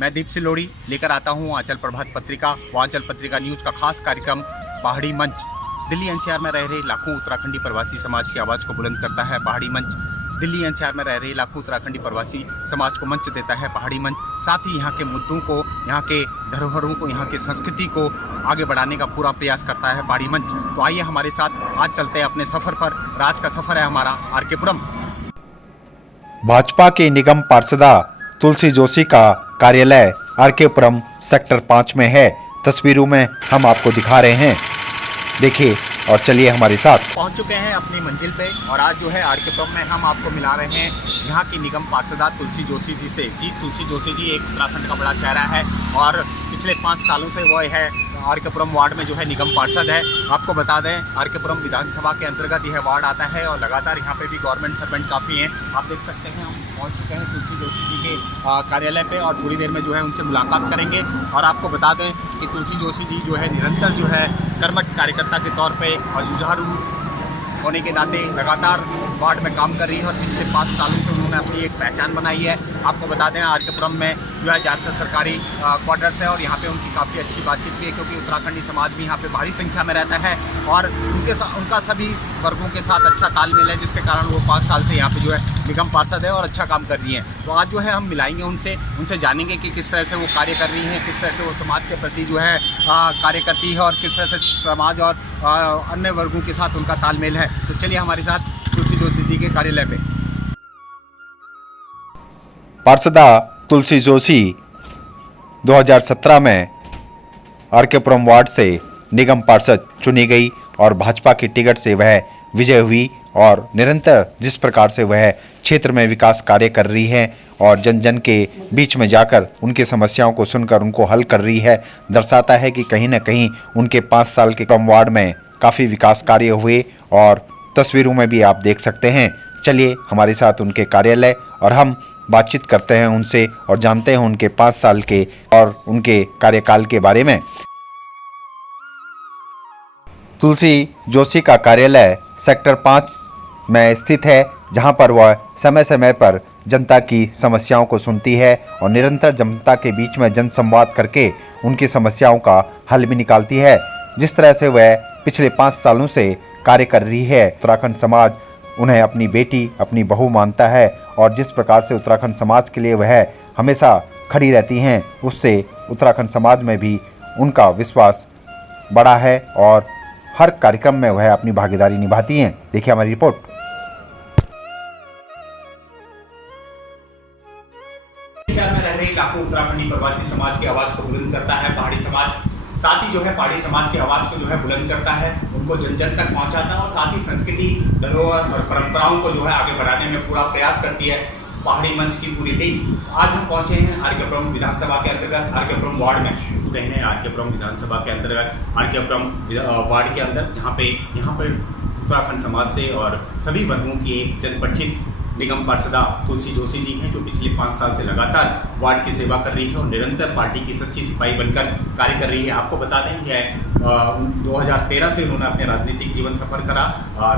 मैं दीप सिलोड़ी लेकर आता हूँ आंचल प्रभात पत्रिका व आंचल पत्रिका न्यूज़ का खास कार्यक्रम पहाड़ी मंच। दिल्ली एनसीआर में रह रहे लाखों उत्तराखंडी प्रवासी समाज की आवाज़ को बुलंद करता है पहाड़ी मंच। दिल्ली एनसीआर में रह रहे लाखों उत्तराखंडी प्रवासी समाज को मंच देता है पहाड़ी मंच। साथ ही यहाँ के मुद्दों को, यहाँ के धरोहरों को, यहाँ की संस्कृति को आगे बढ़ाने का पूरा प्रयास करता है पहाड़ी मंच। तो आइए हमारे साथ आज चलते हैं अपने सफ़र पर। आज का सफ़र है हमारा आरकेपुरम। भाजपा के निगम पार्षदा तुलसी जोशी का कार्यालय आरकेपुरम सेक्टर 5 में है। तस्वीरों में हम आपको दिखा रहे हैं, देखिए और चलिए हमारे साथ। पहुंच चुके हैं अपनी मंजिल पे और आज जो है आरकेपुरम में हम आपको मिला रहे हैं यहाँ की निगम पार्षदा तुलसी जोशी जी से। जी, तुलसी जोशी जी एक उत्तराखंड का बड़ा चेहरा है और पिछले 5 सालों से वो है आरकेपुरम वार्ड में जो है निगम पार्षद है। आपको बता दें आरकेपुरम विधानसभा के अंतर्गत यह वार्ड आता है और लगातार यहाँ पे भी गवर्नमेंट सर्वेंट काफ़ी हैं। आप देख सकते हैं हम पहुँच चुके हैं तुलसी जोशी जी के कार्यालय पे और थोड़ी देर में जो है उनसे मुलाकात करेंगे। और आपको बता दें कि तुलसी जोशी जी जो है निरंतर जो है कर्मठ कार्यकर्ता के तौर पर और जुझारू होने के नाते लगातार वार्ड में काम कर रही है और पिछले 5 सालों से उन्होंने अपनी एक पहचान बनाई है। आपको बता दें आरकेपुरम में जो है ज़्यादातर सरकारी क्वार्टर्स है और यहाँ पे उनकी काफ़ी अच्छी बातचीत भी है, क्योंकि उत्तराखंडी समाज भी यहाँ पे भारी संख्या में रहता है और उनका सभी वर्गों के साथ अच्छा तालमेल है, जिसके कारण वो 5 साल से यहाँ पे जो है निगम पार्षद है और अच्छा काम कर रही हैं। तो आज जो है हम मिलाएंगे उनसे जानेंगे कि किस तरह से वो कार्य कर रही हैं, किस तरह से वो समाज के प्रति जो है कार्य करती है और किस तरह से समाज और अन्य वर्गों के साथ उनका तालमेल है। तो चलिए हमारे साथ तुलसी जोशी जी के कार्यालय पे। पार्षदा तुलसी जोशी 2017 में आरकेपुरम वार्ड से निगम पार्षद चुनी गई और भाजपा की टिकट से वह विजय हुई और निरंतर जिस प्रकार से वह क्षेत्र में विकास कार्य कर रही है और जन जन के बीच में जाकर उनकी समस्याओं को सुनकर उनको हल कर रही है, दर्शाता है कि कहीं न कहीं उनके 5 साल के क्रम वार्ड में काफ़ी विकास कार्य हुए और तस्वीरों में भी आप देख सकते हैं। चलिए हमारे साथ उनके कार्यालय और हम बातचीत करते हैं उनसे और जानते हैं उनके 5 साल के और उनके कार्यकाल के बारे में। तुलसी जोशी का कार्यालय सेक्टर 5 में स्थित है, जहां पर वह समय समय पर जनता की समस्याओं को सुनती है और निरंतर जनता के बीच में जनसंवाद करके उनकी समस्याओं का हल भी निकालती है। जिस तरह से वह पिछले 5 सालों से कार्य कर रही है, उत्तराखंड समाज उन्हें अपनी बेटी, अपनी बहू मानता है और जिस प्रकार से उत्तराखंड समाज के लिए वह हमेशा खड़ी रहती हैं, उससे उत्तराखंड समाज में भी उनका विश्वास बढ़ा है और हर कार्यक्रम में वह अपनी भागीदारी निभाती हैं। देखिए हमारी रिपोर्ट। में रह रही लाखों उत्तराखंडी प्रवासी समाज की आवाज़ को बुलंद करता है पहाड़ी समाज। साथ ही जो है पहाड़ी समाज की आवाज़ को जो है बुलंद करता है, उनको जन जन तक पहुंचाता है और साथ ही संस्कृति, धरोहर और परंपराओं को जो है आगे बढ़ाने में पूरा प्रयास करती है पहाड़ी मंच की पूरी टीम। आज हम पहुंचे हैं आरकेपुरम विधानसभा के अंतर्गत आरकेपुरम वार्ड में। गए हैं आरकेपुरम विधानसभा के अंतर्गत आरकेपुरम वार्ड के अंदर, जहाँ पर उत्तराखंड समाज से और सभी वर्गों की एक जनपठित निगम पार्षदा तुलसी जोशी जी हैं, जो पिछले 5 साल से लगातार वार्ड की सेवा कर रही है और निरंतर पार्टी की सच्ची सिपाही बनकर कार्य कर रही है। आपको बता दें कि 2013 से उन्होंने अपने राजनीतिक जीवन सफर करा।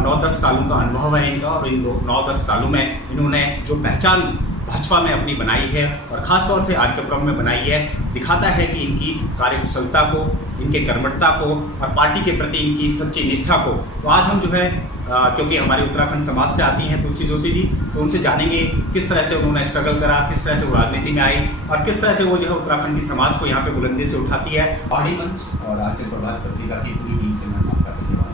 9-10 सालों का अनुभव है इनका और इन 9-10 सालों में इन्होंने जो पहचान भाजपा में अपनी बनाई है और ख़ासतौर से आरकेपुरम में बनाई है, दिखाता है कि इनकी कार्यकुशलता को, इनके कर्मठता को और पार्टी के प्रति इनकी सच्ची निष्ठा को। तो आज हम जो है क्योंकि हमारे उत्तराखंड समाज से आती हैं तुलसी जोशी जी, तो उनसे जानेंगे किस तरह से उन्होंने स्ट्रगल करा, किस तरह से वो राजनीति में आई और किस तरह से वो जो है उत्तराखंड की समाज को यहाँ पे बुलंदी से उठाती है। पहाड़ी मंच और आंचल प्रभात पत्रिका की पूरी टीम से मैं आपका धन्यवाद।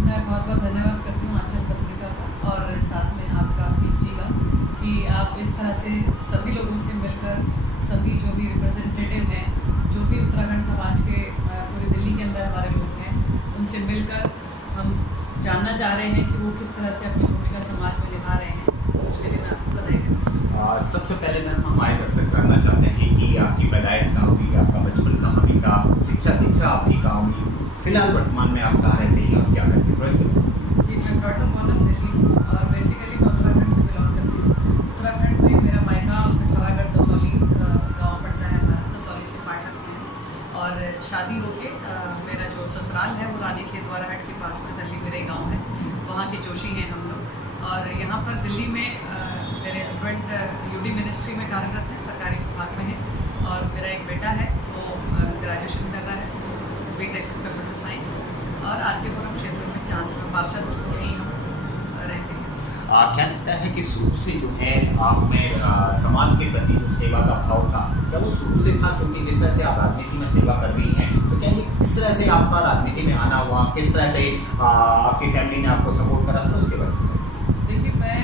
मैं बहुत बहुत धन्यवाद करती हूँ आंचल पत्रिका का और साथ में आपका पीप जी का, कि आप इस तरह से सभी लोगों से मिलकर, सभी जो भी रिप्रेजेंटेटिव हैं, जो भी उत्तराखंड समाज के पूरी दिल्ली के अंदर हमारे लोग हैं, उनसे मिलकर हम जानना चाह रहे हैं कि वो किस तरह से अपनी भूमिका समाज में निभा रहे हैं। तो उसके लिए मैं आपको बधाई देती हूँ। सबसे पहले मैम हमारे दर्शक जानना चाहते हैं कि आपकी पैदाइश कहाँ हुई, आपका बचपन कहाँ बीता, शिक्षा दीक्षा आपकी कहाँ हुई, फिलहाल वर्तमान में आप कहाँ रहते हैं, आप क्या करते हैं? जी, मैं ब्रॉट अप ऑन दिल्ली और बेसिकली मैं उत्तराखंड से बिलोंग करती हूँ। उत्तराखंड में मेरा मायका पिथौरागढ़ दसौली गाँव पड़ता है हमारा, दसौली से पाठक में, और शादी होके मेरा जो ससुराल है वो रानी खेत वाराहट के पास में दिल्ली मेरे गाँव है, वहाँ के जोशी हैं हम लोग। और यहाँ पर दिल्ली में मेरे हस्बैंड यूडी मिनिस्ट्री में कार्यरत है, सरकारी विभाग में है, और मेरा एक बेटा है, वो ग्रेजुएशन कर रहा है, बीटेक कंप्यूटर साइंस, और आरकेपुरम क्षेत्र में जहाँ से मैं पार्षद यहीं हम रहते हैं। क्या लगता है कि शुरू से जो है आप में समाज के प्रति जो सेवा का भाव था, क्या वो शुरू से था? क्योंकि जिस तरह से आप राजनीति में सेवा कर रही हैं, तो क्या ये किस तरह से आपका राजनीति में आना हुआ, किस तरह से आपकी फैमिली ने आपको सपोर्ट करा था, उसके बारे में? देखिए, मैं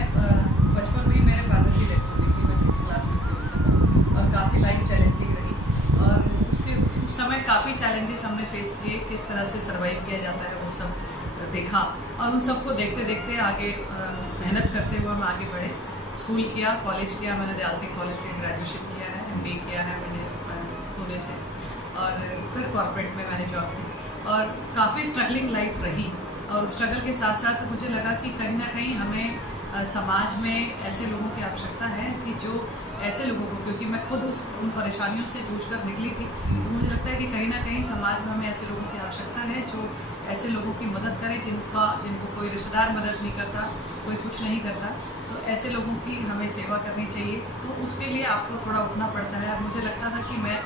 बचपन में ही मेरे फादर की डेथ हो गई थी, मैं 6th क्लास में थी उस समय, और काफ़ी लाइफ चैलेंजिंग रही, और उस समय काफ़ी चैलेंजेस हमने फेस किए, किस तरह से सर्वाइव किया जाता है वो सब देखा, और उन सबको देखते देखते आगे मेहनत करते हुए हम आगे बढ़े। स्कूल किया, कॉलेज किया, मैंने दयाल सिंह कॉलेज से ग्रेजुएशन किया है, MBA किया है मैंने पुणे से, और फिर कॉर्पोरेट में मैंने जॉब की, और काफ़ी स्ट्रगलिंग लाइफ रही, और स्ट्रगल के साथ साथ मुझे लगा कि कहीं ना कहीं हमें समाज में ऐसे लोगों की आवश्यकता है कि जो ऐसे लोगों को, क्योंकि मैं खुद उन परेशानियों से जूझकर निकली थी, तो मुझे लगता है कि कहीं ना कहीं समाज में हमें ऐसे लोगों की आवश्यकता है जो ऐसे लोगों की मदद करे जिनको कोई रिश्तेदार मदद नहीं करता, कोई कुछ नहीं करता, तो ऐसे लोगों की हमें सेवा करनी चाहिए। तो उसके लिए आपको थोड़ा उठना पड़ता है, और मुझे लगता था कि मैं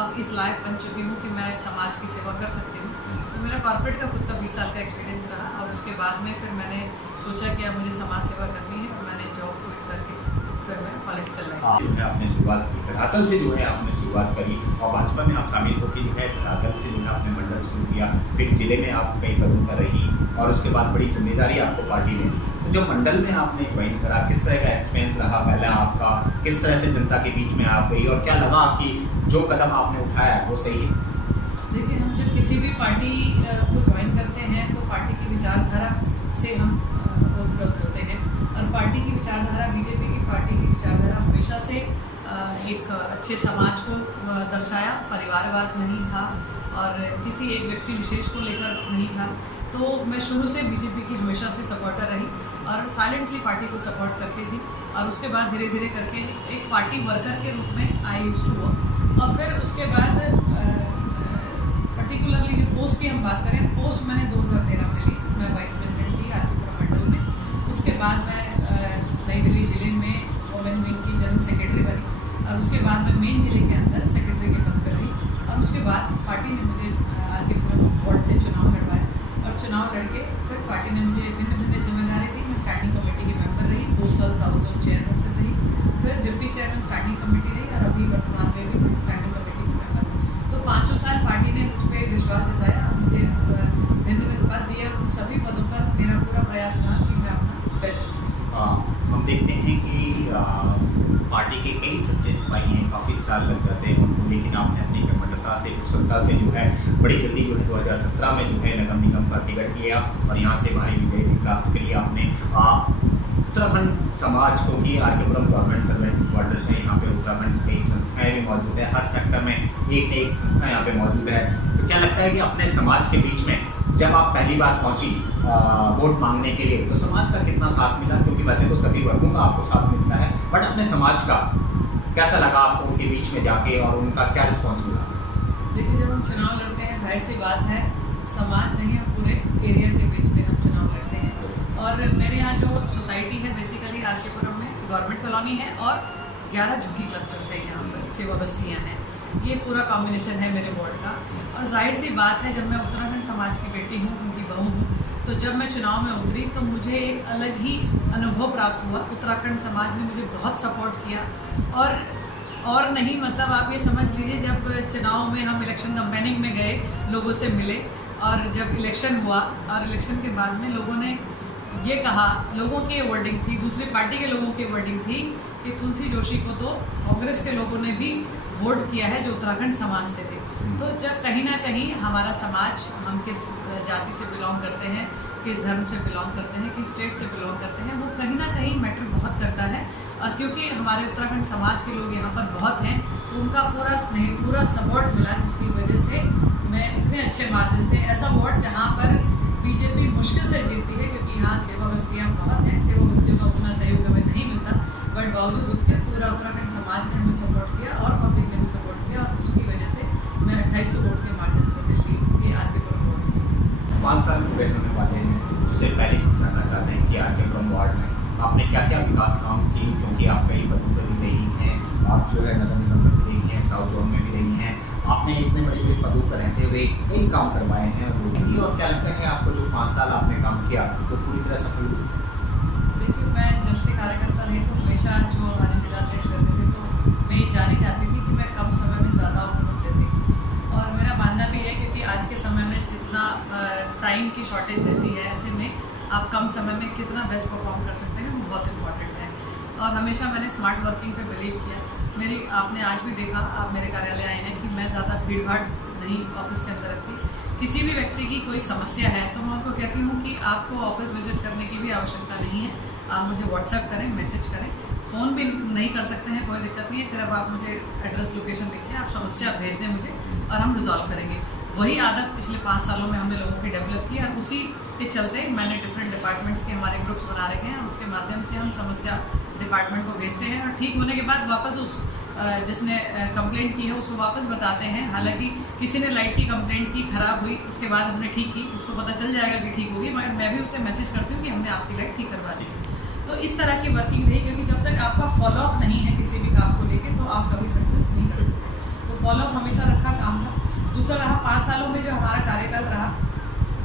अब इस लायक बन चुकी हूँ कि मैं समाज की सेवा कर सकती हूँ। तो मेरा कॉर्पोरेट का खुद का 20 साल का एक्सपीरियंस रहा, और उसके बाद में फिर मैंने सोचा कि अब मुझे समाज सेवा करनी है, और मैंने जॉब क्विट करके फिर मैं पॉलिटिकल लाइफ जो है आपने शुरुआत की, धरातल से जो है आपने शुरुआत करी, और भाजपा में आप शामिल होकर जो है धरातल से जो है आपने मंडल शुरू किया, फिर जिले में आप कई पदों पर रही, और उसके बाद बड़ी जिम्मेदारी आपको पार्टी ने दी। तो जब मंडल में आपने ज्वाइन करा, किस तरह का एक्सपीरियंस रहा पहला आपका, किस तरह से जनता के बीच में आप गई, और क्या लगा कि जो कदम आपने उठाया वो सही है? देखिए, हम जब किसी भी पार्टी को ज्वाइन करते हैं तो पार्टी की विचारधारा से हम ओतप्रोत होते हैं, और पार्टी की विचारधारा, बीजेपी की पार्टी की विचारधारा हमेशा से एक अच्छे समाज को दर्शाया, परिवारवाद नहीं था, और किसी एक व्यक्ति विशेष को लेकर नहीं था। तो मैं शुरू से बीजेपी की हमेशा से सपोर्टर रही, और साइलेंटली पार्टी को सपोर्ट करती थी, और उसके बाद धीरे धीरे करके एक पार्टी वर्कर के रूप में आई यूज्ड टू वर्क। और फिर उसके बाद पर्टिकुलरली जो पोस्ट की हम बात करें, पोस्ट मैंने 2013 में ली, मैं वाइस प्रेसिडेंट थी आरकेपुरम मंडल में। उसके बाद मैं नई दिल्ली जिले में वोमेन विंग की जनरल सेक्रेटरी बनी, और उसके बाद मैं मेन जिले के अंदर सेक्रेटरी के पद पर रही, और उसके बाद पार्टी ने मुझे आरकेपुरम वार्ड से चुनाव लड़वाया, और चुनाव लड़के फिर पार्टी ने मुझे भिन्न भिन्न जिम्मेदारी दी। मैं स्टैंडिंग कमेटी की मेंबर रही, 2 साल साउथ जोन चेयरपर्सन रही, फिर डिप्टी चेयरमैन स्टैंडिंग कमेटी रही, और अभी वर्तमान में भी मैं स्टैंडिंग कमेटी की मेंबर हूँ। तो 5 साल पार्टी ने मुझ पर विश्वास जताया, मुझे भिन्न भिन्न पद दिए, उन सभी पदों पर मेरा पूरा प्रयास रहा कि मैं अपना बेस्ट दूँ। हम देखते हैं कि पार्टी के कई सच्चे सिपाही हैं, काफ़ी साल लग जाते हैं उनको, लेकिन आपने अपनी कर्मठता से, कुशलता से जो है बड़ी जल्दी जो है 2017 में जो है नगर निगम का टिकट लिया, और यहाँ से भारी विजय भी प्राप्त करी आपने। उत्तराखंड समाज को कि आरकेपुरम गवर्नमेंट सर्वेंट क्वार्टर्स हैं, यहाँ पे उत्तराखंड कई संस्थाएँ भी मौजूद है, हर सेक्टर में एक न एक संस्था यहाँ पे मौजूद है। तो क्या लगता है कि अपने समाज के बीच में जब आप पहली बार पहुंची वोट मांगने के लिए, तो समाज का कितना साथ मिला? क्योंकि वैसे तो सभी वर्गों का आपको साथ मिलता है, बट अपने समाज का कैसा लगा आपको उनके बीच में जाके, और उनका क्या रिस्पॉन्स मिला? देखिए, जब हम चुनाव लड़ते हैं, जाहिर सी बात है, समाज नहीं, हम पूरे एरिया के बेस पे हम चुनाव लड़ते हैं। और मेरे यहाँ जो सोसाइटी है, बेसिकली आरकेपुरम में गवर्नमेंट कॉलोनी है, और 11 झुग्गी क्लस्टर्स हैं, यहाँ पर सेवा बस्तियाँ हैं, ये पूरा कॉम्बिनेशन है मेरे वार्ड का। और जाहिर सी बात है, जब मैं उत्तराखंड समाज की बेटी हूँ, उनकी बहू हूँ, तो जब मैं चुनाव में उतरी तो मुझे एक अलग ही अनुभव प्राप्त हुआ। उत्तराखंड समाज ने मुझे बहुत सपोर्ट किया, और नहीं, मतलब आप ये समझ लीजिए, जब चुनाव में हम इलेक्शन कैंपेनिंग में गए, लोगों से मिले, और जब इलेक्शन हुआ, और इलेक्शन के बाद में लोगों ने ये कहा, लोगों की वर्डिंग थी, दूसरी पार्टी के लोगों की वर्डिंग थी कि तुलसी जोशी को तो कांग्रेस के लोगों ने भी वोट किया है जो उत्तराखंड समाज से थे। तो जब कहीं ना कहीं हमारा समाज, हम किस जाति से बिलोंग करते हैं, किस धर्म से बिलोंग करते हैं, किस स्टेट से बिलोंग करते हैं, वो कहीं ना कहीं मैटर बहुत करता है। और क्योंकि हमारे उत्तराखंड समाज के लोग यहाँ पर बहुत हैं, तो उनका पूरा स्नेह, पूरा सपोर्ट मिला, जिसकी वजह से मैं इतने अच्छे मार्जिन से, ऐसा वार्ड जहाँ पर बीजेपी मुश्किल से जीतती है, क्योंकि यहाँ सेवा बस्तियाँ बहुत हैं, सेवा बस्तियों का उतना सहयोग हमें नहीं मिलता, बट बावजूद उसके पूरा उत्तराखंड समाज ने हमें सपोर्ट किया, और पब्लिक ने भी सपोर्ट किया, और उसकी वजह से मैं 2800 वोट के मार्जिन से दिल्ली के आरकेपुरम वार्ड से 5 साल पूरे होने वाले हैं। उससे पहले हम जानना चाहते हैं कि आरकेपुरम वार्ड में आपने क्या क्या विकास काम किए, क्योंकि आप कई पदों पर भी रही हैं, आप जो है नगर निगम में भी रही हैं, साउथ जोन में भी रही हैं, आपने इतने बड़े बड़े पदों पर रहते हुए कई काम करवाए हैं और क्या लगता है आपको जो 5 साल आपने काम किया वो पूरी तरह सफल हुआ? देखिए, मैं जब से कार्यकर्ता रही तो हमेशा जो हमारे जिलाध्यक्ष रहते थे तो मैं ये जानी चाहती थी कि मैं कम समय में ज़्यादा उपलब्ध देती, और मेरा मानना भी है क्योंकि आज के समय में जितना टाइम की शॉर्टेज रहती है, ऐसे में आप कम समय में कितना बेस्ट परफॉर्म कर सकते हैं वो बहुत इंपॉर्टेंट है। और हमेशा मैंने स्मार्ट वर्किंग पे बिलीव किया। आपने आज भी देखा, आप मेरे कार्यालय आए हैं, कि मैं ज़्यादा भीड़ भाड़ नहीं ऑफिस के अंदर रखती। किसी भी व्यक्ति की कोई समस्या है तो मैं उनको कहती हूँ कि आपको ऑफिस विजिट करने की भी आवश्यकता नहीं है, आप मुझे व्हाट्सएप करें, मैसेज करें, फ़ोन भी नहीं कर सकते हैं, कोई दिक्कत नहीं है, सिर्फ आप मुझे एड्रेस लोकेशन लिखिए, आप समस्या भेज दें मुझे और हम रिजॉल्व करेंगे। वही आदत पिछले 5 सालों में हमने लोगों की डेवलप की और उसी के चलते मैंने डिफरेंट डिपार्टमेंट्स के हमारे ग्रुप्स बना रखे हैं, उसके माध्यम से हम समस्या डिपार्टमेंट को भेजते हैं और ठीक होने के बाद वापस उस जिसने कंप्लेंट की है उसको वापस बताते हैं। हालांकि किसी ने लाइट की कंप्लेंट की, ख़राब हुई, उसके बाद हमने ठीक की, उसको पता चल जाएगा कि ठीक होगी, मगर मैं भी उसे मैसेज करती हूँ कि हमने आपकी लाइट ठीक करवा दी। तो इस तरह की वर्किंग रही, क्योंकि जब तक आपका फॉलोअप नहीं है किसी भी काम को लेकर तो आप कभी सक्सेस नहीं कर सकते। तो फॉलोअप हमेशा रखा काम का। दूसरा रहा 5 सालों में जो हमारा कार्यकाल रहा,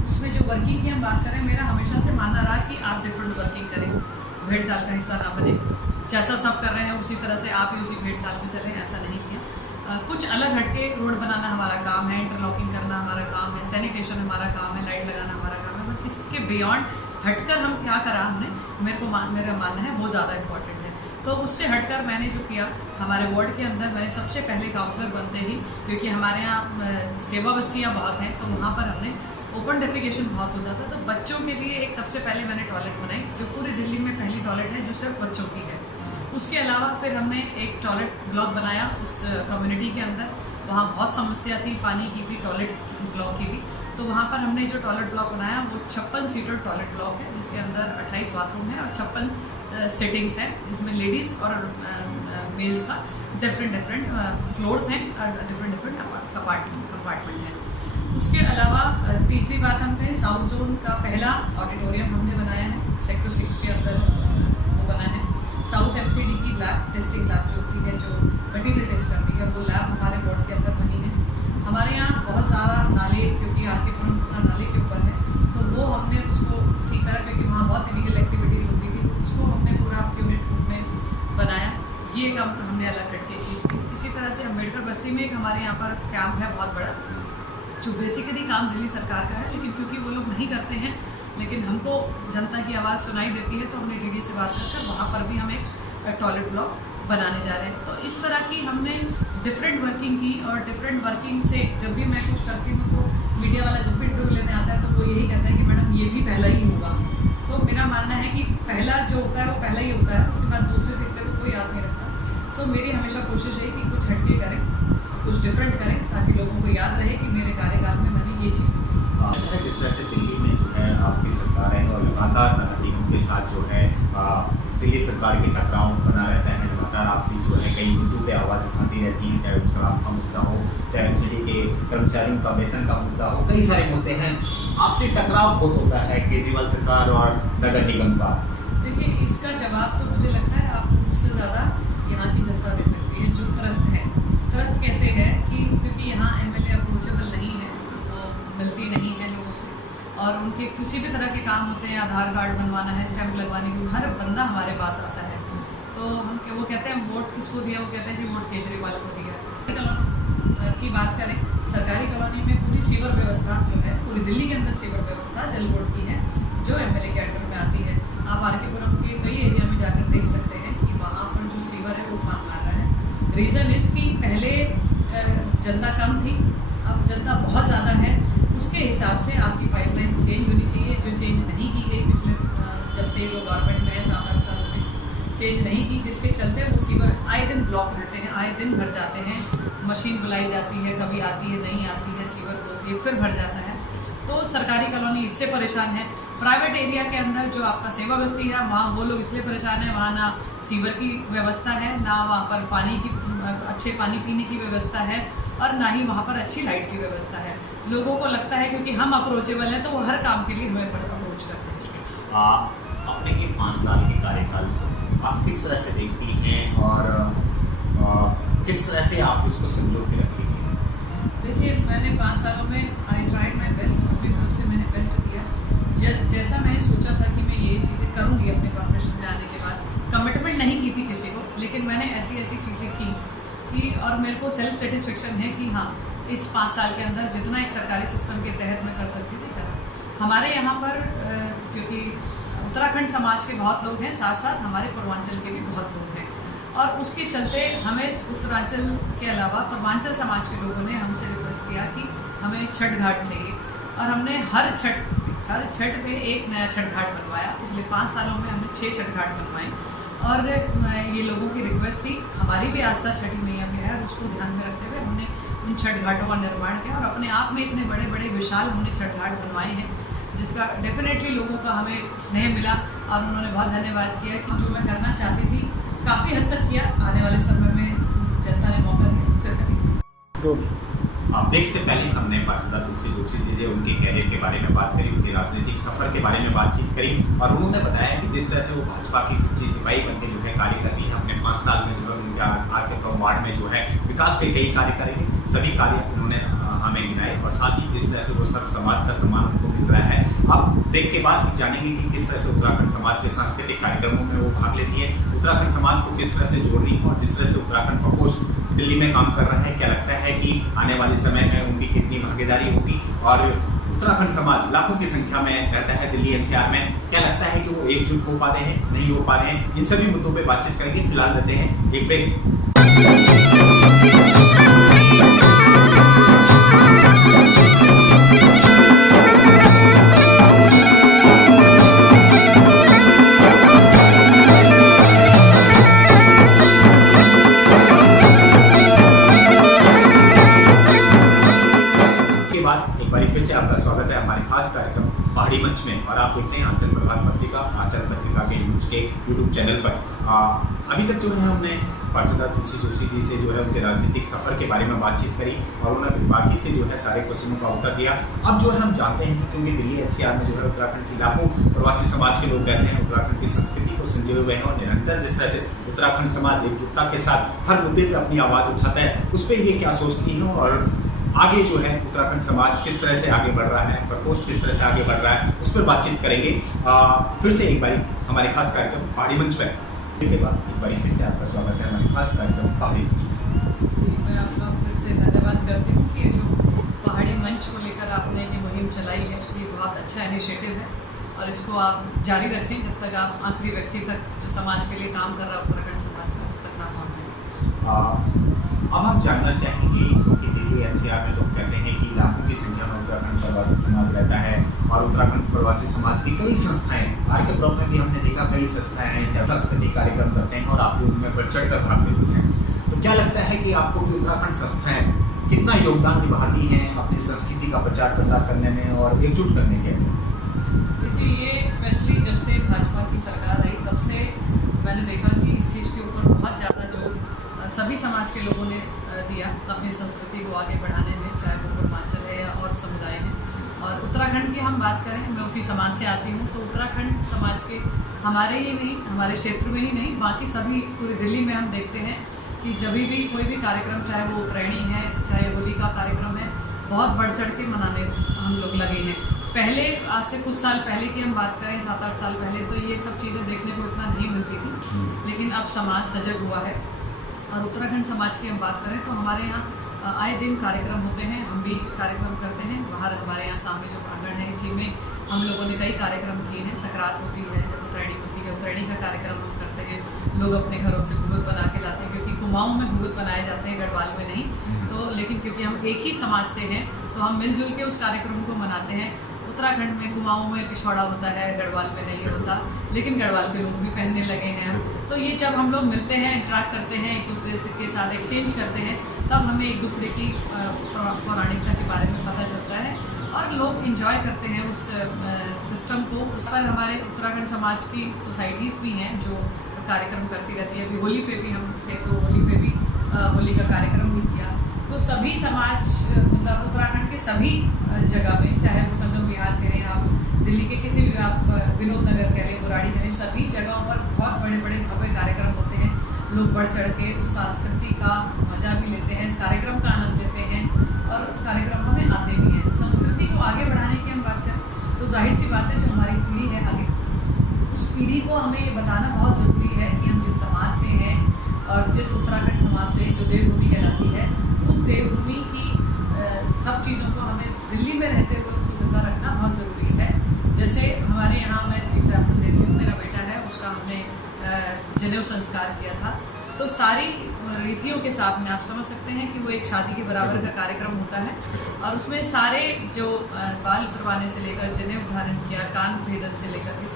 उसमें जो वर्किंग की हम बात करें, मेरा हमेशा से मानना रहा कि आप डिफरेंट वर्किंग करें, भेड़ चाल का हिस्सा ना बने, जैसा सब कर रहे हैं उसी तरह से आप ही उसी भेड़ चाल में चलें, ऐसा नहीं किया। कुछ अलग हटके रोड बनाना हमारा काम है, इंटरलॉकिंग करना हमारा काम है, सैनिटेशन हमारा काम है, लाइट लगाना हमारा काम है, बट इसके बियॉन्ड हटकर हम क्या करा हमने, मेरा मानना है वो ज़्यादा इम्पॉर्टेंट है। तो उससे हटकर मैंने जो किया, हमारे वार्ड के अंदर मैंने सबसे पहले काउंसलर बनते ही, क्योंकि हमारे यहाँ सेवा बस्तियाँ बहुत हैं, तो वहाँ पर हमने ओपन डेफिकेशन बहुत होता था, तो बच्चों के लिए एक सबसे पहले मैंने टॉयलेट बनाई, जो पूरी दिल्ली में पहली टॉयलेट है जो सिर्फ बच्चों की है। उसके अलावा फिर हमने एक टॉयलेट ब्लॉक बनाया उस कम्युनिटी के अंदर, वहाँ बहुत समस्या थी पानी की भी, टॉयलेट ब्लॉक की भी, तो वहाँ पर हमने जो टॉयलेट ब्लॉक बनाया वो 56 सीटर टॉयलेट ब्लॉक है, जिसके अंदर 28 बाथरूम है और 56 सिटिंग्स हैं, जिसमें लेडीज़ और मेल्स का डिफरेंट फ्लोर्स हैं, डिफरेंट कंपार्टमेंट हैं। उसके अलावा तीसरी बात हमने साउथ जोन का पहला ऑडिटोरियम हमने बनाया है, सेक्टर 6 के अंदर वो बना है। साउथ एमसीडी की लैब, टेस्टिंग लैब जो होती है, जो मटीरियल टेस्ट करती है, वो लैब हमारे बोर्ड के अंदर बनी है। हमारे यहाँ बहुत सारा नाले, क्योंकि आर के पुरम पूरा नाले के ऊपर है, तो वो हमने उसको ठीक करा, क्योंकि वहाँ बहुत इलीगल एक्टिविटीज़ होती थी, उसको हमने पूरा यूनिट रूप में बनाया। ये काम हमने अलग करके चीज़ की। इसी तरह से अम्बेडकर बस्ती में एक हमारे यहाँ पर कैंप है बहुत बड़ा, जो बेसिकली काम दिल्ली सरकार का है, लेकिन क्योंकि वो लोग नहीं करते हैं, लेकिन हमको जनता की आवाज़ सुनाई देती है, तो हमने डीडी से बात कर वहाँ पर भी हम एक टॉयलेट ब्लॉक बनाने जा रहे हैं। तो इस तरह की हमने डिफरेंट वर्किंग की, और डिफरेंट वर्किंग से जब भी मैं कुछ करती हूँ तो मीडिया वाला जब भी इंटरव्यू लेने आता है तो वो यही कहता है कि मैडम ये भी पहला ही होगा। तो मेरा मानना है कि पहला जो होता है वो पहला ही होता है, उसके बाद दूसरे तीसरे को कोई याद नहीं रखता। सो मेरी हमेशा कोशिश है कि कुछ हटके करें, कुछ डिफरेंट करें, ताकि लोगों को याद रहे कि मेरे कार्यकाल में मैंने ये चीज़ की। जिस तरह से दिल्ली में जो है आपकी सरकार है और लगातार नगर निगम के साथ जो है दिल्ली सरकार के टकराव बना रहता है, लगातार आप भी जो है कई मुद्दों पे आवाज़ उठाती रहती हैं, चाहे वो शराब का मुद्दा हो, चाहे एमसीडी के कर्मचारियों का वेतन का मुद्दा हो, कई सारे मुद्दे हैं, आपसे टकराव बहुत होता है केजरीवाल सरकार और नगर निगम का। देखिए, इसका जवाब तो मुझे लगता है आपको मुझसे ज़्यादा यहाँ की जनता दे सकती है, जो त्रस्त है। त्रस्त कैसे है कि क्योंकि यहाँ एमएलए अप्रोचेबल नहीं है, वो मिलती नहीं है लोगों से, और उनके किसी भी तरह के काम होते हैं, आधार कार्ड बनवाना है, स्टैंप लगवाने की, हर बंदा हमारे पास आता है। तो हम वो कहते हैं वोट किसको दिया, वो कहते हैं जी वोट केजरीवाल को दिया। कॉलोनी की बात करें, सरकारी कॉलोनी में पूरी सीवर व्यवस्था जो है, पूरी दिल्ली के अंदर सीवर व्यवस्था जल बोर्ड की है, जो एमएलए के अंडर में आती है। आप आर के पुरम के कई एरिया में जाकर देख सकते हैं कि वहाँ पर जो सीवर है वो उफान मार रहा है। रीज़न इसकी पहले जनता कम थी, अब जनता बहुत ज़्यादा है, उसके हिसाब से आपकी पाइपलाइंस चेंज होनी चाहिए, जो चेंज नहीं की गई पिछले जब से लोग गवर्नमेंट में है 7-8 सालों में चेंज नहीं की, जिसके चलते वो सीवर आए दिन ब्लॉक रहते हैं, आए दिन भर जाते हैं। मशीन बुलाई जाती है, कभी आती है नहीं आती है, सीवर बोलती है, फिर भर जाता है। तो सरकारी कॉलोनी इससे परेशान है। प्राइवेट एरिया के अंदर जो आपका सेवा बस्ती है, वहाँ वो लोग इसलिए परेशान है, वहाँ ना सीवर की व्यवस्था है, ना वहाँ पर पानी की अच्छे पानी पीने की व्यवस्था है, और ना ही वहाँ पर अच्छी लाइट की व्यवस्था है। लोगों को लगता है क्योंकि हम अप्रोचेबल हैं तो वो हर काम के लिए हमें अप्रोच करते हैं। अपने के 5 साल के कार्यकाल आप किस तरह से देखती हैं और किस तरह से आप इसको संजो के रखेंगे? देखिए, मैंने 5 सालों में आई ट्राइड माई बेस्ट, अपनी तरफ से मैंने बेस्ट किया। जैसा मैंने सोचा था कि मैं ये चीज़ें करूँगी अपने कॉर्पोरेशन में आने के बाद, कमिटमेंट नहीं की थी किसी को, लेकिन मैंने ऐसी ऐसी चीज़ें की कि और मेरे को सेल्फ सेटिस्फेक्शन है कि हाँ, इस 5 साल के अंदर जितना एक सरकारी सिस्टम के तहत मैं कर सकती थी करा। हमारे यहाँ पर क्योंकि उत्तराखंड समाज के बहुत लोग हैं, साथ साथ हमारे पूर्वांचल के भी बहुत लोग हैं, और उसके चलते हमें उत्तरांचल के अलावा पूर्वांचल समाज के लोगों ने हमसे रिक्वेस्ट किया कि हमें छठ घाट चाहिए, और हमने हर छठ पे एक नया छठ घाट बनवाया। पिछले 5 सालों में हमने 6 छठ घाट बनवाए, और ये लोगों की रिक्वेस्ट थी, हमारी भी आस्था छठी मैया में है, और उसको ध्यान में रखते हुए हमने उन छठ घाटों का निर्माण किया, और अपने आप में इतने बड़े बड़े विशाल हमने छठ घाट बनवाए हैं, जिसका डेफिनेटली लोगों का हमें स्नेह मिला, और उन्होंने बहुत धन्यवाद किया कि जो मैं करना चाहती थी काफ़ी हद तक किया। आने वाले समय में जनता ने मौका दिया फिर करेंगे। ब्रेक से पहले हमने पार्षद तुलसी जोशी जी से उनके कैरियर के बारे में बात करी, उनके राजनीतिक सफर के बारे में बातचीत करी, और उन्होंने बताया कि जिस तरह से वो भाजपा की सच्ची सिपाही बनकर जो है कार्य कर रही है। अपने 5 साल में जो है उनके आरके वार्ड में जो है विकास के कई कार्य करेंगे, सभी कार्य उन्होंने हमें गिनाए, और साथ ही जिस तरह से वो सर्व समाज का सम्मान उनको मिल रहा है। अब ब्रेक के बाद ही जानेंगे कि किस तरह से उत्तराखंड समाज के सांस्कृतिक कार्यक्रमों में वो भाग लेती है, उत्तराखंड समाज को किस तरह से जोड़ रही है, और जिस तरह से उत्तराखंड प्रकोष्ठ दिल्ली में काम कर रहा है, क्या लगता है कि आने वाले समय में उनकी कितनी भागीदारी होगी, और उत्तराखंड समाज लाखों की संख्या में रहता है दिल्ली एनसीआर में, क्या लगता है कि वो एकजुट हो पा रहे हैं, नहीं हो पा रहे हैं, इन सभी मुद्दों पे बातचीत करेंगे। फिलहाल लेते हैं एक ब्रेक। एक बार फिर से आपका स्वागत है हमारे खास कार्यक्रम पहाड़ी मंच में, और आप देखते हैं आंचल प्रभात पत्रिका, आंचल पत्रिका के न्यूज के यूट्यूब चैनल पर। अभी तक जो है हमने पार्षद तुलसी जोशी जी से जो है उनके राजनीतिक सफर के बारे में बातचीत करी, और उन्होंने बाकी से जो है सारे क्वेश्चनों का उत्तर दिया। अब जो है हम जानते हैं कि क्योंकि दिल्ली एनसीआर में जो है उत्तराखंड की लाखों प्रवासी समाज के लोग रहते हैं, उत्तराखंड की संस्कृति को संजोए हुए हैं, और निरंतर जिस तरह से उत्तराखंड समाज एकजुटता के साथ हर मुद्दे पर अपनी आवाज़ उठाता है, उस पर ये क्या सोचती हैं, और आगे जो है उत्तराखंड समाज किस तरह से आगे बढ़ रहा है, प्रकोष्ठ किस तरह से आगे बढ़ रहा है, उस पर बातचीत करेंगे। फिर से एक बारी हमारे खास कार्यक्रम पहाड़ी मंच पर के बाद एक बारी फिर से आपका स्वागत है हमारे खास कार्यक्रम पहाड़ी मंच में। जी, मैं आपका फिर से धन्यवाद करती हूँ कि जो पहाड़ी मंच को लेकर आपने ये मुहिम चलाई है, ये बहुत अच्छा इनिशिएटिव है, और इसको आप जारी रखें जब तक आप आखिरी व्यक्ति तक जो समाज के लिए काम कर रहा है उत्तराखंड समाज में, उस तक ना पहुँचें। अब हम जानना चाहेंगे, क्योंकि दिल्ली एनसीआर में लोग कहते हैं कि लाखों की संख्या में उत्तराखंड प्रवासी समाज रहता है, और उत्तराखंड प्रवासी समाज की कई संस्थाएं, आरकेपुरम में भी हमने देखा कई संस्थाएं हैं जब सांस्कृतिक कार्यक्रम करते हैं, और आप लोग उनमें बढ़ चढ़ कर भाग लेती हैं। तो क्या लगता है कि आपको कि उत्तराखंड संस्थाएं कितना योगदान निभाती हैं अपनी संस्कृति का प्रचार प्रसार करने में और एकजुट करने के लिए? देखिए, ये स्पेशली जब से भाजपा की सरकार आई तब से मैंने देखा कि इस चीज़ के ऊपर बहुत ज़्यादा जोर सभी समाज के लोगों ने दिया अपनी संस्कृति को आगे बढ़ाने में, चाहे वो पूर्वांचल है या और समुदाय है। और उत्तराखंड की हम बात करें, मैं उसी समाज से आती हूँ, तो उत्तराखंड समाज के हमारे ही नहीं, हमारे क्षेत्र में ही नहीं, बाकी सभी पूरी दिल्ली में हम देखते हैं कि जब भी कोई भी कार्यक्रम, चाहे वो उत्तरायणी है, चाहे होली का कार्यक्रम है, बहुत बढ़ चढ़ के मनाने हम लोग लगे हैं। पहले आज से कुछ साल पहले की हम बात करें, 7-8 साल पहले, तो ये सब चीज़ें देखने को इतना नहीं मिलती थी, लेकिन अब समाज सजग हुआ है। और उत्तराखंड समाज की हम बात करें तो हमारे यहाँ आए दिन कार्यक्रम होते हैं, हम भी कार्यक्रम करते हैं। बाहर हमारे यहाँ सामने जो प्रांगण है, इसी में हम लोगों ने कई कार्यक्रम किए हैं। सकरात होती है, जब उत्तरायणी होती है, उत्तरायणी का कार्यक्रम हम करते हैं। लोग अपने घरों से घुघुत बना के लाते हैं, क्योंकि कुमाऊँ में घुघुत बनाए जाते हैं, गढ़वाल में नहीं। तो लेकिन क्योंकि हम एक ही समाज से हैं, तो हम मिलजुल के उस कार्यक्रम को मनाते हैं। उत्तराखंड में कुमाऊँ में पिछौड़ा होता है, गढ़वाल में नहीं होता, लेकिन गढ़वाल के लोग भी पहनने लगे हैं। तो ये जब हम लोग मिलते हैं, इंटरेक्ट करते हैं, एक दूसरे के साथ एक्सचेंज करते हैं, तब हमें एक दूसरे की पौराणिकता के बारे में पता चलता है, और लोग इन्जॉय करते हैं उस सिस्टम को। उस पर हमारे उत्तराखंड समाज की सोसाइटीज़ भी हैं जो कार्यक्रम करती रहती है। अभी होली पे भी हम थे, तो होली पे भी होली का कार्यक्रम भी किया। तो सभी समाज, मतलब उत्तराखंड के सभी जगह में, चाहे वो संगम विहार कहें, आप दिल्ली के किसी भी, आप विनोद नगर कह लें, बाड़ी करें, सभी जगहों पर बहुत बड़े बड़े भव्य कार्यक्रम होते हैं। लोग बढ़ चढ़ के उस संस्कृति का मजा भी लेते हैं, इस कार्यक्रम का आनंद लेते हैं और कार्यक्रमों में आते भी हैं। संस्कृति को आगे बढ़ाने की हम बात करें तो जाहिर सी बात है, जो हमारी पीढ़ी है आगे, उस पीढ़ी को हमें ये बताना बहुत ज़रूरी है कि हम जिस समाज से हैं और जिस उत्तराखंड समाज से जो देवभूमि कहलाती है, उस देवभूमि की सब चीज़ों को हमें दिल्ली में रहते हुए उसको जिंदा रखना बहुत ज़रूरी है। जैसे हमारे यहाँ, मैं एग्जाम्पल देती हूँ, मेरा बेटा है, उसका हमने जनेऊ संस्कार किया था। तो सारी रीतियों के साथ में आप समझ सकते हैं कि वो एक शादी के बराबर का कार्यक्रम होता है और उसमें सारे जो बाल उतरवाने से लेकर जनेऊ धारण किया, कान भेदन से लेकर के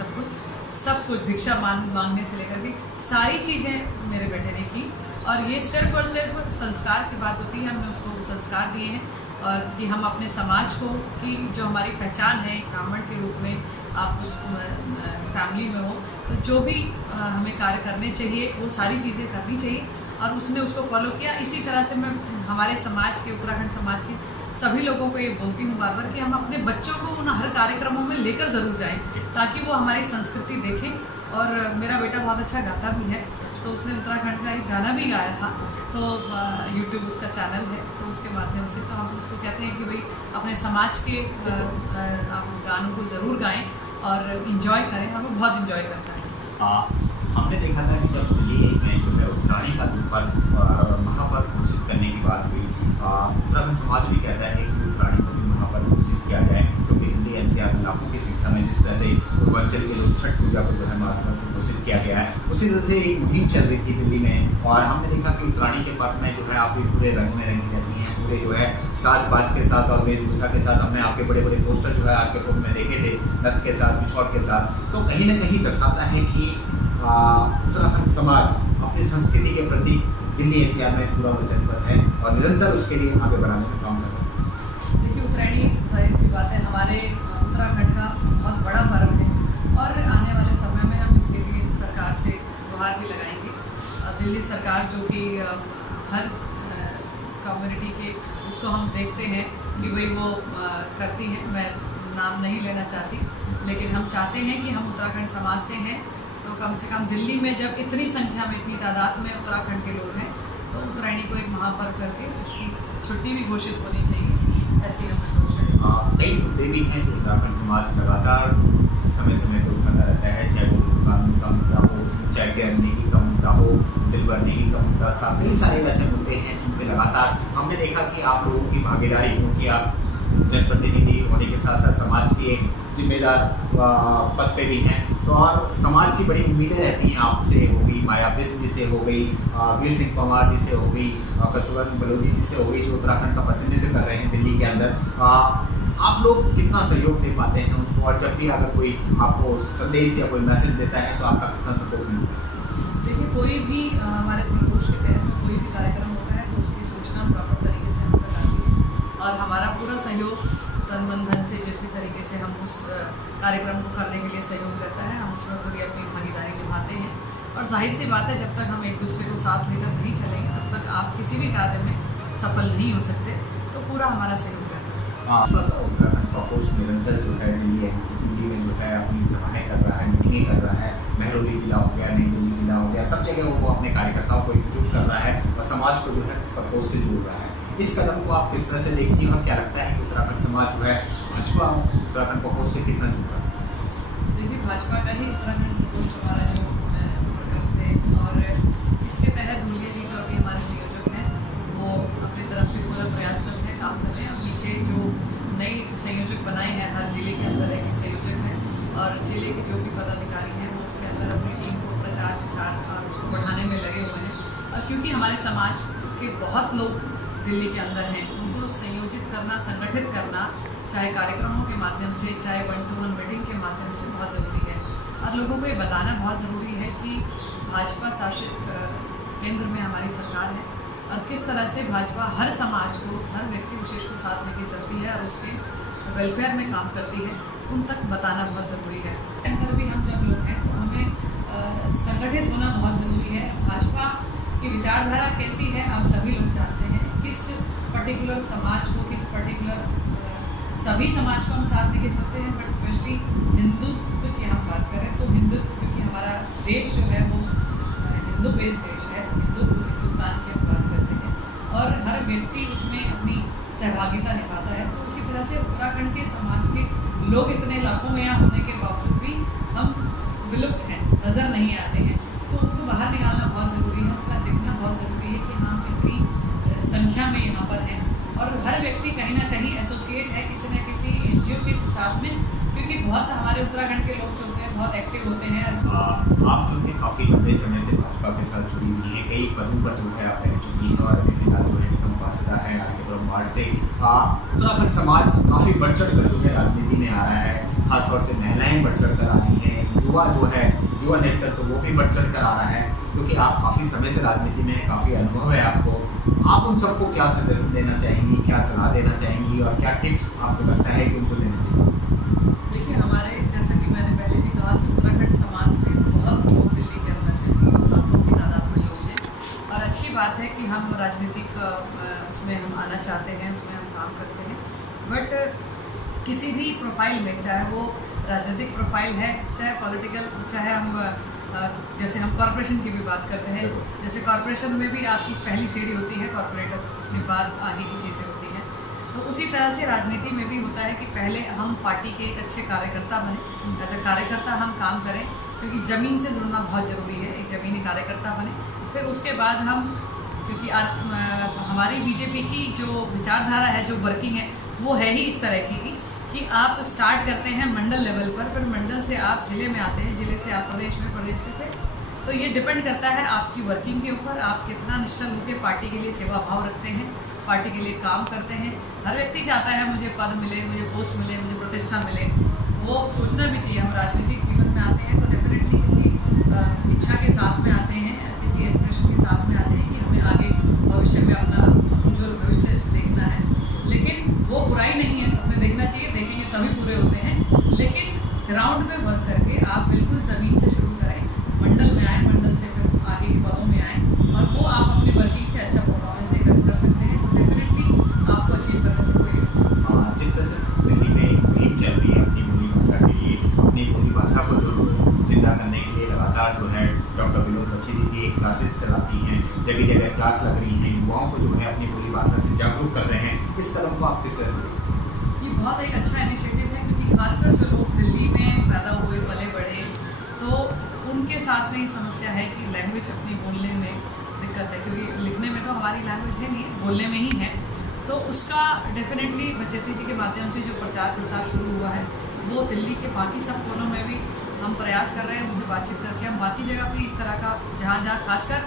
सब कुछ भिक्षा मांगने से लेकर के सारी चीज़ें मेरे बेटे ने की। और ये सिर्फ और सिर्फ संस्कार की बात होती है। हमने उसको संस्कार दिए हैं और कि हम अपने समाज को, कि जो हमारी पहचान है ब्राह्मण के रूप में, आप उस फैमिली में हो तो जो भी हमें कार्य करने चाहिए वो सारी चीज़ें करनी चाहिए और उसने उसको फॉलो किया। इसी तरह से मैं हमारे समाज के, उत्तराखंड समाज के सभी लोगों को ये बोलती हूँ बार बार कि हम अपने बच्चों को उन हर कार्यक्रमों में लेकर ज़रूर जाएं ताकि वो हमारी संस्कृति देखें। और मेरा बेटा बहुत अच्छा गाता भी है, तो उसने उत्तराखंड का एक गाना भी गाया था, तो यूट्यूब उसका चैनल है, तो उसके माध्यम से तो हम उसको कहते हैं कि भाई अपने समाज के आप गानों को ज़रूर गाएं और इन्जॉय करें, और वो बहुत इन्जॉय करता है। हमने देखा था कि जब ये जो है उत्तरायणी का पर्व महापर्व घोषित करने की बात हुई, उत्तराखंड समाज भी कहता है कि उत्तरायणी को भी महापर्व घोषित किया जाए, क्योंकि दिल्ली एनसीआर में लाखों की संख्या में जिस तरह से पूर्वांचल के लोग छठ पूजा को जो है महापर्व घोषित किया गया है, उसी तरह से एक मुहिम चल रही थी दिल्ली में। और हमने देखा कि उत्तरायणी के पर्व में जो है आप भी पूरे रंग में रंगी रहती हैं, पूरे जो है साज बाज के साथ और वेशभूषा के साथ। हमने आपके बड़े बड़े पोस्टर जो है आपके फोन में देखे थे, नथ के साथ, बिछौर के साथ। तो कहीं ना कहीं दर्शाता है कि उत्तराखंड समाज अपनी संस्कृति के प्रति दिल्ली एनसीआर में पूरा वचनबद्ध है और निरंतर उसके लिए आगे बढ़ाने का काम कर रहा है। देखिए, उत्तरायणी जाहिर सी बात है हमारे उत्तराखंड का बहुत बड़ा पर्व है और आने वाले समय में हम इसके लिए सरकार से गुहार भी लगाएंगे। दिल्ली सरकार जो कि हर कम्युनिटी के उसको हम देखते हैं कि भाई वो करती है, मैं नाम नहीं लेना चाहती, लेकिन हम चाहते हैं कि हम उत्तराखंड समाज से हैं तो कम से कम दिल्ली में जब इतनी संख्या में, इतनी तादाद में उत्तराखंड के लोग हैं, तो उत्तरायणी को एक महापर्व करके उसकी छुट्टी भी घोषित होनी चाहिए, ऐसी हम सोच रहे हैं। कई मुद्दे भी हैं जो उत्तराखंड समाज लगातार समय समय पर उठाता रहता है, चाहे वो कानून का मुद्दा हो, चाहे गैरनीति का मुद्दा हो, दिल भरने की का मुद्दा था। कई सारे ऐसे मुद्दे हैं जिनपे लगातार हमने देखा कि आप लोगों की भागीदारी, क्योंकि आप जनप्रतिनिधि होने के साथ साथ समाज के एक जिम्मेदार पद पे भी हैं, तो और समाज की बड़ी उम्मीदें रहती हैं आपसे, हो गई माया बिस्क जी से, हो गई वीर सिंह पंवार जी से, हो गई कसुरन बलोदी जी से, हो गई, जो उत्तराखंड का प्रतिनिधित्व कर रहे हैं दिल्ली के अंदर। आप लोग कितना सहयोग दे पाते हैं उनको, और जब भी अगर कोई आपको संदेश या कोई मैसेज देता है तो आपका कितना सपोर्ट मिलता है? देखिए, कोई भी हमारे प्रकोष्ठ के तहत कोई भी कार्यक्रम होता है तो उसकी सूचना प्रॉपर तरीके से हम तक आती है और हमारा पूरा सहयोग तन मन धन से जिस भी तरीके से हम उस कार्यक्रम को करने के लिए सहयोग रहता है, हम उसमें पूरी अपनी भागीदारी निभाते हैं। और जाहिर सी बात है, जब तक हम एक दूसरे को साथ लेकर नहीं चलेंगे तब तक आप किसी भी कार्य में सफल नहीं हो सकते, तो पूरा हमारा सहयोग रहता है। उत्तराखंड का पोस्ट निरंतर जो है दिल्ली में जो है अपनी सभाएँ कर रहा है, मीटिंगें कर रहा है, महरौली जिला हो गया, नई दिल्ली जिला हो गया, सब जगह वो अपने कार्यकर्ताओं को एकजुट कर रहा है और समाज को जो है प्रकोष्ठ से जोड़ रहा है। इस कदम को आप किस तरह से देखती हैं और क्या लगता है कि उत्तराखंड समाज जो है भाजपा उत्तराखंड प्रकोष्ठ से कितना जुड़ रहा है? देखिए, भाजपा का ही उत्तराखंड प्रकोष्ठ हमारा जो प्रकल्प है और इसके तहत मूल्य जी जो अभी हमारे संयोजक हैं वो अपनी तरफ से पूरा प्रयासरत है, काम कर रहे हैं। अब नीचे जो नई संयोजक बनाए हैं, हर जिले के अंदर एक संयोजक है और जिले के जो भी पदाधिकारी हैं वो उसके अंदर अपनी टीम को प्रचार प्रसार और उसको बढ़ाने में लगे हुए हैं। और क्योंकि हमारे समाज के बहुत लोग दिल्ली के अंदर हैं, उनको संयोजित करना, संगठित करना, चाहे कार्यक्रमों के माध्यम से, चाहे 1-to-1 मीटिंग के माध्यम से बहुत ज़रूरी है। और लोगों को ये बताना बहुत ज़रूरी है कि भाजपा शासित केंद्र में हमारी सरकार है और किस तरह से भाजपा हर समाज को, हर व्यक्ति विशेष को साथ लेके चलती है और उसके वेलफेयर में काम करती है, उन तक बताना बहुत ज़रूरी है। अंदर भी हम जब लोग हैं तो हमें संगठित होना बहुत ज़रूरी है। भाजपा की विचारधारा कैसी है आप सभी लोग जानते हैं, किस पर्टिकुलर समाज को, किस पर्टिकुलर सभी समाज को हम साथ लेके चलते हैं, बट स्पेशली हिंदुत्व की हम बात करें तो हिंदुत्व, क्योंकि हमारा देश जो है वो हिंदू बेस्ड देश है, हिंदुस्तान की हम बात करते हैं और हर व्यक्ति उसमें अपनी सहभागिता निभाता है। तो उसी तरह से उत्तराखंड के समाज के लोग इतने लाखों में यहाँ होने के बावजूद भी हम विलुप्त हैं, नज़र नहीं आते हैं। तो उनको बाहर निकालना बहुत ज़रूरी है, उनका दिखना बहुत ज़रूरी है कि हम कितनी संख्या में यहाँ पर हैं और हर व्यक्ति कहीं ना कहीं एसोसिएट है किसी न किसी NGO के साथ में, क्योंकि बहुत हमारे उत्तराखंड के लोग जो होते हैं बहुत एक्टिव होते हैं। आप जो है काफ़ी लंबे समय से भाजपा के साथ जुड़ी हुई हैं, कई पदों पर जो है आप रह चुकी हैं और अभी फिलहाल जो है निगम पार्षद है आरकेपुरम वार्ड से। उत्तराखंड समाज काफ़ी बढ़ चढ़ कर जो है राजनीति में आ रहा है, खासतौर से महिलाएं बढ़ चढ़ कर आ रही हैं, युवा जो है युवा नेतृत्व तो वो भी बढ़ चढ़ कर आ रहा है, क्योंकि आप काफ़ी समय से राजनीति में काफ़ी अनुभव है आपको। आप उन सबको क्या सजेशन देना चाहेंगी, क्या सलाह देना चाहेंगी और क्या टिप्स आपको लगता है कि उनको देना चाहिए? देखिए, हमारे जैसा कि मैंने पहले भी कहा कि उत्तराखंड समाज से बहुत लोग दिल्ली के अंदर हैं, लाखों की तादाद में लोग हैं और अच्छी बात है कि हम राजनीतिक उसमें हम आना चाहते हैं, उसमें हम काम करते हैं। बट किसी भी प्रोफाइल में, चाहे वो राजनीतिक प्रोफाइल है, चाहे पॉलिटिकल, चाहे हम जैसे हम कॉरपोरेशन की भी बात करते हैं, जैसे कॉरपोरेशन में भी आपकी पहली सीढ़ी होती है कॉरपोरेटर, उसके बाद आगे की चीज़ें होती हैं। तो उसी तरह से राजनीति में भी होता है कि पहले हम पार्टी के एक अच्छे कार्यकर्ता बने, एज ए कार्यकर्ता हम काम करें, क्योंकि ज़मीन से जुड़ना बहुत ज़रूरी है, एक ज़मीनी कार्यकर्ता बने। फिर उसके बाद हम, क्योंकि हमारी बीजेपी की जो विचारधारा है, जो वर्किंग है, वो है ही इस तरह की कि आप स्टार्ट करते हैं मंडल लेवल पर, फिर मंडल से आप जिले में आते हैं, जिले से आप प्रदेश में, प्रदेश से फिर, तो ये डिपेंड करता है आपकी वर्किंग के ऊपर, आप कितना निश्चल होकर पार्टी के लिए सेवा भाव रखते हैं, पार्टी के लिए काम करते हैं। हर व्यक्ति चाहता है मुझे पद मिले, मुझे पोस्ट मिले, मुझे प्रतिष्ठा मिले, वो सोचना भी चाहिए। हम राजनीतिक जीवन में आते हैं तो डेफिनेटली किसी इच्छा के साथ में आते हैं, किसी एस्पिरेशन के साथ में आते हैं कि हमें आगे भविष्य में अपना उज्ज्वल भविष्य देखना है। लेकिन वो बुराई नहीं है, सपने देखना चाहिए, देखेंगे तभी पूरे होते हैं। लेकिन ग्राउंड में वर्क करके आप बिल्कुल ज़मीन से शुरू करें, मंडल में आए, मंडल से फिर आगे के पदों में आए और वो आप अपनी वर्किंग से अच्छा परफॉर्मेंस देकर कर सकते हैं, तो डेफिनेटली आपको अचीव करने से कोई जिस तरह से दिल्ली में एक मुहिम चल रही है अपनी बोली भाषा के लिए, अपनी बोली भाषा को जो जिंदा करने के लिए लगातार जो है डॉक्टर विनोद बखशी जी क्लासेस चलाती हैं, जगह जगह क्लास लग रही हैं, युवाओं को जो है अपनी बोली भाषा से जागरूक कर रहे हैं, इस कदम को आप किस तरह से देखते हैं? ये बहुत एक अच्छा इनिशिएटिव है, क्योंकि खासकर जो लोग दिल्ली में पैदा हुए, पले बढ़े, तो उनके साथ में ये समस्या है कि लैंग्वेज अपनी बोलने में दिक्कत है, क्योंकि लिखने में तो हमारी लैंग्वेज है नहीं, बोलने में ही है। तो उसका डेफिनेटली बचेती जी के माध्यम से जो प्रचार प्रसार शुरू हुआ है, वो दिल्ली के बाकी सब कोनों में भी हम प्रयास कर रहे हैं, उनसे बातचीत करके हम बाकी जगह भी इस तरह का, जहाँ जहाँ खासकर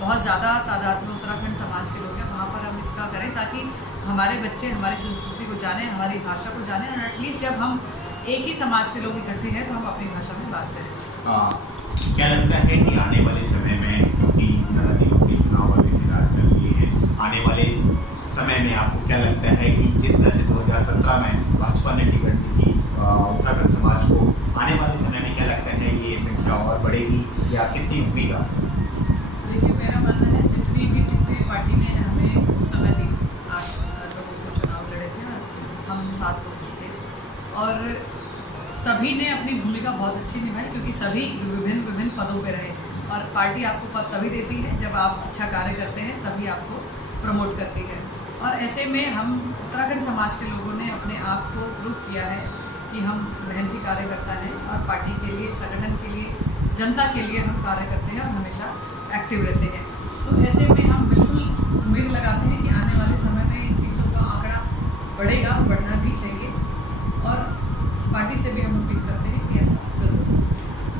बहुत ज़्यादा तादाद में उत्तराखंड समाज के लोग हैं, वहाँ पर हम इसका करें ताकि हमारे बच्चे हमारी संस्कृति को जानें, हमारी भाषा को जानें और एटलीस्ट जब हम एक ही समाज के लोग इकट्ठे हैं तो हम अपनी भाषा में बात करें। क्या लगता है कि आने वाले समय में, क्योंकि नगर निगम के चुनाव अभी फिलहाल चल रही है, आने वाले समय में आपको क्या लगता है कि जिस तरह से 2017 में भाजपा ने टिकट दी थी उत्तराखंड समाज को, आने वाले समय में क्या लगता है ये संख्या और बढ़ेगी या कितनी उम्मीद है? देखिए, मेरा मानना है जितनी भी पार्टी ने हमें उस समय दी, 8 लोगों को चुनाव लड़े थे और हम 7 लोग जीते और सभी ने अपनी भूमिका बहुत अच्छी निभाई, क्योंकि सभी विभिन्न पदों पे रहे और पार्टी आपको पद तभी देती है जब आप अच्छा कार्य करते हैं, तभी आपको प्रमोट करती है। और ऐसे में हम उत्तराखंड समाज के लोगों ने अपने आप को प्रूव किया है कि हम मेहनती कार्यकर्ता हैं और पार्टी के लिए, संगठन के लिए, जनता के लिए हम कार्य करते हैं और हमेशा एक्टिव रहते हैं। तो ऐसे में हम बिल्कुल उम्मीद लगाते हैं कि आने वाले समय में इन टिकटों का आंकड़ा बढ़ेगा, बढ़ना भी चाहिए और पार्टी से भी हम उम्मीद करते हैं कि ऐसा जरूर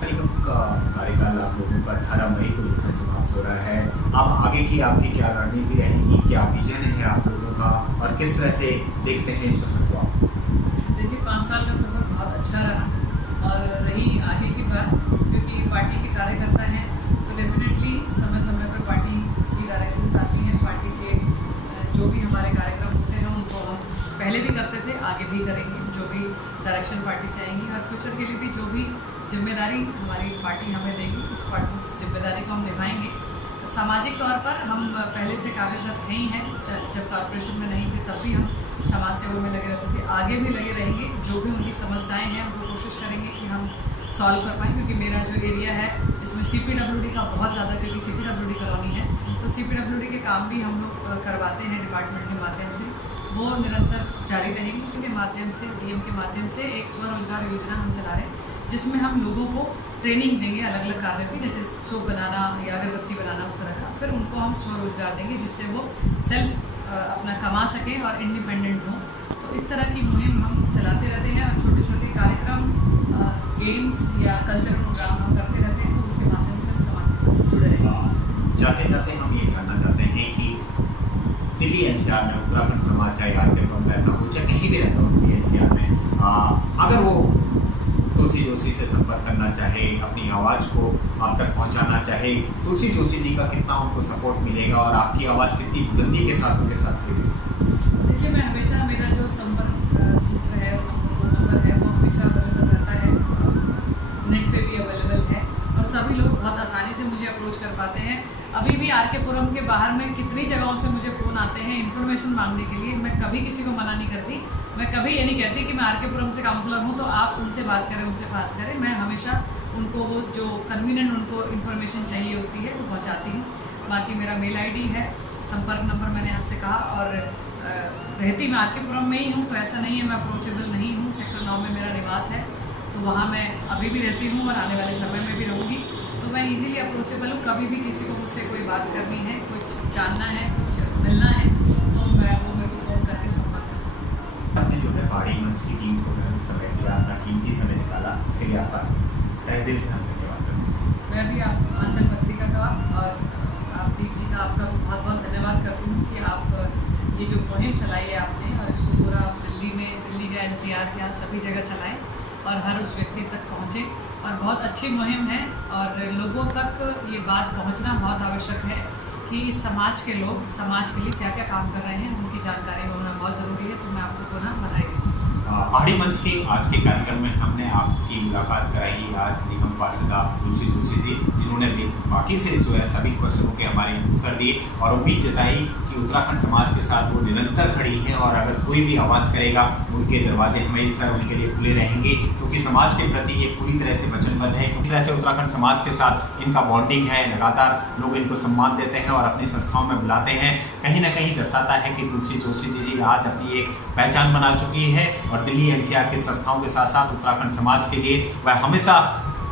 निगम का कार्यकाल आप लोगों का 18 मई को लिखना समाप्त हो रहा है। अब आगे की आपकी क्या रणनीति रहेगी, क्या विजन है आप लोगों का और किस तरह से देखते हैं इस सफर को आप? देखिए, 5 साल का सफ़र बहुत अच्छा रहा और रही आगे की बात, क्योंकि पार्टी के कार्यकर्ता हैं तो डेफिनेटली समय समय पर पार्टी की डायरेक्शंस आती हैं, पार्टी के जो भी हमारे कार्यक्रम होते हैं उनको हम पहले भी करते थे, आगे भी करेंगे, जो भी डायरेक्शन पार्टी से आएंगी और फ्यूचर के लिए भी जो भी जिम्मेदारी हमारी पार्टी हमें देगी उस जिम्मेदारी को हम निभाएंगे। सामाजिक तौर पर हम पहले से कार्यरत हैं ही हैं। जब कॉर्पोरेशन में नहीं थे तब भी हम समाज सेवा में लगे रहते थे, आगे भी लगे रहेंगे। जो भी उनकी समस्याएं हैं उनको कोशिश करेंगे कि हम सॉल्व कर पाएँ, क्योंकि मेरा जो एरिया है इसमें CPWD का बहुत ज़्यादा, क्योंकि CPWD कॉलोनी है तो CPWD के काम भी हम लोग करवाते हैं डिपार्टमेंट के माध्यम से। वो निरंतर जारी रहेंगे। उनके माध्यम से DM के माध्यम से एक स्वरोजगार योजना हम चला रहे हैं, जिसमें हम लोगों को ट्रेनिंग देंगे अलग अलग कार्य की, जैसे सोप बनाना या अगरबत्ती बनाना, उस तरह का। फिर उनको हम स्वरोजगार देंगे जिससे वो सेल्फ अपना कमा सकें और इंडिपेंडेंट हों। तो इस तरह की मुहिम हम चलाते रहते हैं और छोटे छोटे कार्यक्रम, गेम्स या कल्चरल प्रोग्राम हम करते रहते हैं। तो उसके माध्यम से हम समाज के साथ जुड़े रहेंगे। जाते जाते हम ये कहना चाहते हैं कि दिल्ली NCR में उत्तराखंड समाज, चाहे RKPRM रहता हो चाहे कहीं भी रहता हो दिल्ली NCR में, अगर वो तुलसी जोशी से संपर्क करना चाहे, अपनी आवाज़ को आप तक पहुंचाना चाहे, तुलसी जोशी जी का कितना उनको सपोर्ट मिलेगा और आपकी आवाज़ कितनी बुलंदी के साथ उनके साथ मिलेगी? देखिए, मैं हमेशा, मेरा जो संपर्क सूत्र है, फ़ोन नंबर है, वो हमेशा अवेलेबल रहता है, नेट पे भी अवेलेबल है और सभी लोग बहुत आसानी से मुझे अप्रोच कर पाते हैं। अभी भी RKPRM के बाहर में कितनी जगहों से मुझे फ़ोन आते हैं इन्फॉर्मेशन मांगने के लिए। मैं कभी किसी को मना नहीं करती। मैं कभी ये नहीं कहती कि मैं RKPRM से काउंसलर हूँ तो आप उनसे बात करें, उनसे बात करें। मैं हमेशा उनको वो जो कन्वीनियंट उनको इन्फॉर्मेशन चाहिए होती है वो पहुँचाती हूँ। बाकी मेरा मेल ID है, संपर्क नंबर मैंने आपसे कहा, और रहती मैं RKPRM में ही हूँ, तो ऐसा नहीं है मैं अप्रोचेबल नहीं हूँ। सेक्टर 9 में मेरा निवास है, तो वहाँ मैं अभी भी रहती हूँ और आने वाले समय में भी रहूँगी। तो मैं इजीली अप्रोचेबल हूँ। कभी भी किसी को मुझसे कोई बात करनी है, कुछ जानना है, कुछ मिलना है, तो मैं वो मेरे को फ़ोन करके संपर्क कर सकती हूँ। आपने जो है पहाड़ी मंच की टीम को समय दिया, अपना कीमती समय निकाला, इसके लिए आपका तहे दिल से हम धन्यवाद करते हैं। मैं भी आप आंचल पत्रिका का और आप दीप जी का आपका बहुत बहुत धन्यवाद करती हूँ कि आप ये जो मुहिम चलाई है आपने, और इसको पूरा दिल्ली में, दिल्ली का NCR के सभी जगह चलाएँ और हर उस व्यक्ति तक पहुँचे। और बहुत अच्छी मुहिम है और लोगों तक ये बात पहुंचना बहुत आवश्यक है कि इस समाज के लोग समाज के लिए क्या क्या काम कर रहे हैं, उनकी जानकारी होना बहुत ज़रूरी है। तो मैं आपको पुनः बधाई देती हूँ। पहाड़ी मंच के आज के कार्यक्रम में हमने आपकी मुलाकात कराई आज निगम पार्षद तुलसी जोशी जी, जिन्होंने बाकी से जो है सभी क्वेश्चनों के हमारे उत्तर दिए और उम्मीद जताई कि उत्तराखंड समाज के साथ वो निरंतर खड़ी हैं और अगर कोई भी आवाज़ करेगा उनके दरवाजे हमेशा उनके लिए खुले रहेंगे, क्योंकि समाज के प्रति ये पूरी तरह से वचनबद्ध है। इस तरह से उत्तराखंड समाज के साथ इनका बॉन्डिंग है, लगातार लोग इनको सम्मान देते हैं और अपनी संस्थाओं में बुलाते हैं। कहीं ना कहीं दर्शाता है कि तुलसी जोशी जी आज अपनी एक पहचान बना चुकी है और दिल्ली NCR की संस्थाओं के साथ साथ उत्तराखंड समाज के लिए वह हमेशा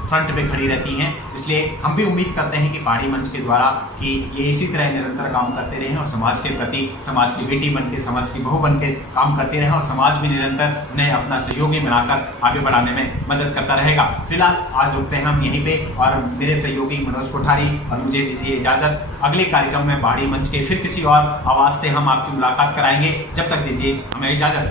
फ्रंट पे खड़ी रहती हैं। इसलिए हम भी उम्मीद करते हैं कि पहाड़ी मंच के द्वारा कि ये इसी तरह निरंतर काम करते रहें और समाज के प्रति, समाज की बेटी बन के, समाज की बहू बन के काम करते रहें और समाज भी निरंतर उन्हें अपना सहयोगी बनाकर आगे बढ़ाने में मदद करता रहेगा। फिलहाल आज रुकते हैं हम यहीं पे और मेरे सहयोगी मनोज कोठारी और मुझे दीजिए इजाज़त। अगले कार्यक्रम में पहाड़ी मंच के फिर किसी और आवाज़ से हम आपकी मुलाकात कराएंगे। जब तक दीजिए हमें इजाज़त।